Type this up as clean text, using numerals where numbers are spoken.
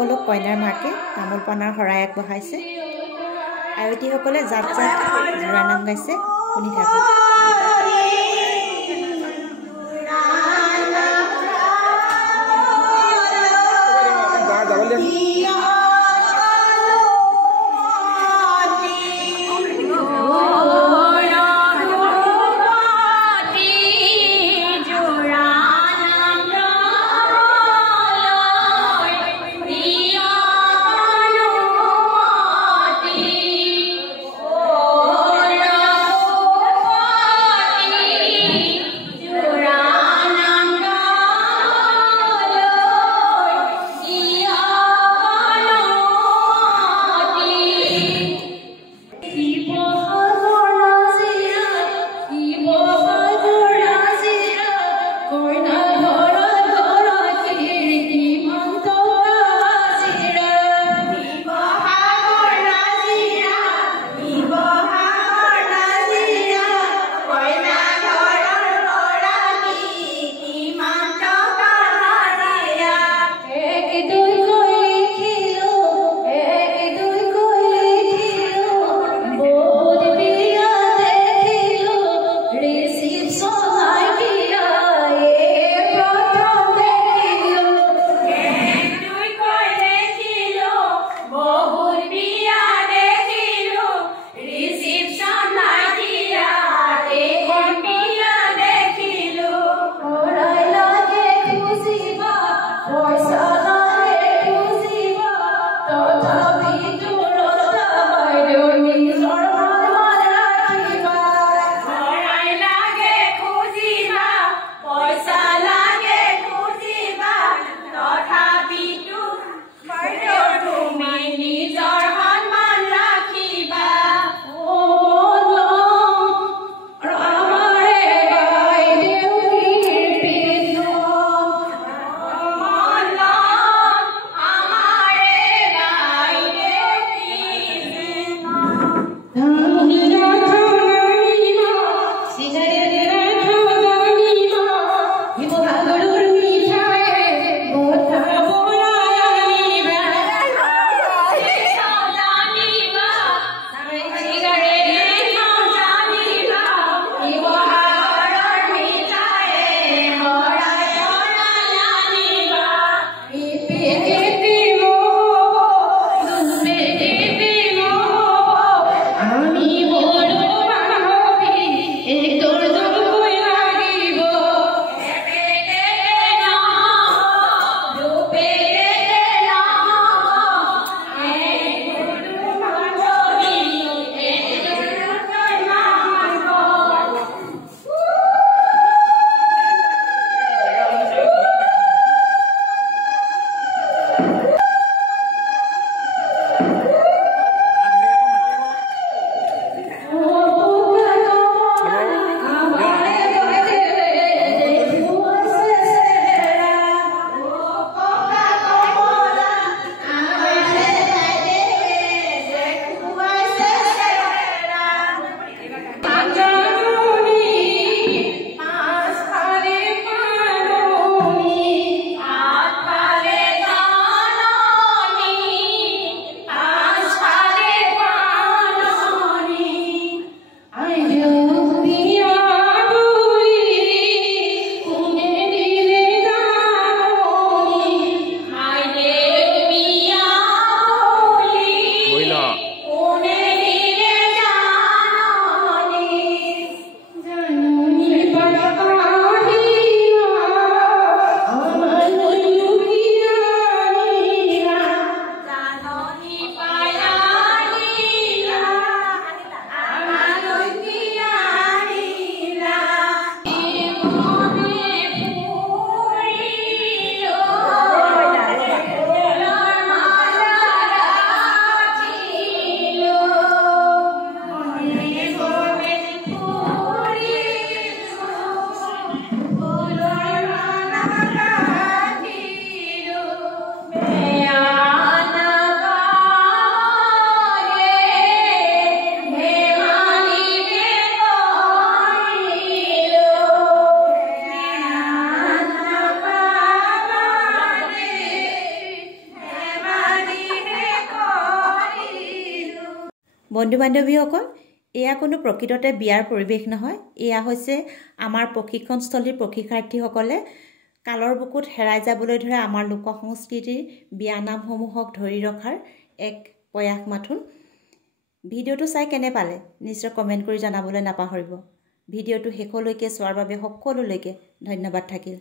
সকলক কইনাৰ মাকে তামোল পাণৰ শৰাই আগবঢ়াইছে আয়তীসকলে জাত জাত জোৰা নাম গাইছে শুনি থাকক বন্ধু বান্ধৱীসকল, এয়া কোনো প্ৰকৃততে বিয়াৰ পৰিৱেশ নহয়। এয়া হৈছে আমাৰ প্ৰশিক্ষণস্থলীৰ প্ৰশিক্ষাৰ্থীসকলে কালৰ বুকুত হেৰাই যাবলৈ ধৰা আমাৰ লোক সংস্কৃতিৰ বিয়ানামসমূহক ধৰি ৰখাৰ এক প্ৰয়াস মাথোন। ভিডিঅ'টো চাই কেনে পালে নিশ্চয় কমেণ্ট কৰি জনাবলৈ নাপাহৰিব। ভিডিঅ'টো শেষলৈকে চোৱাৰ বাবে সকলোলৈকে ধন্যবাদ থাকিল।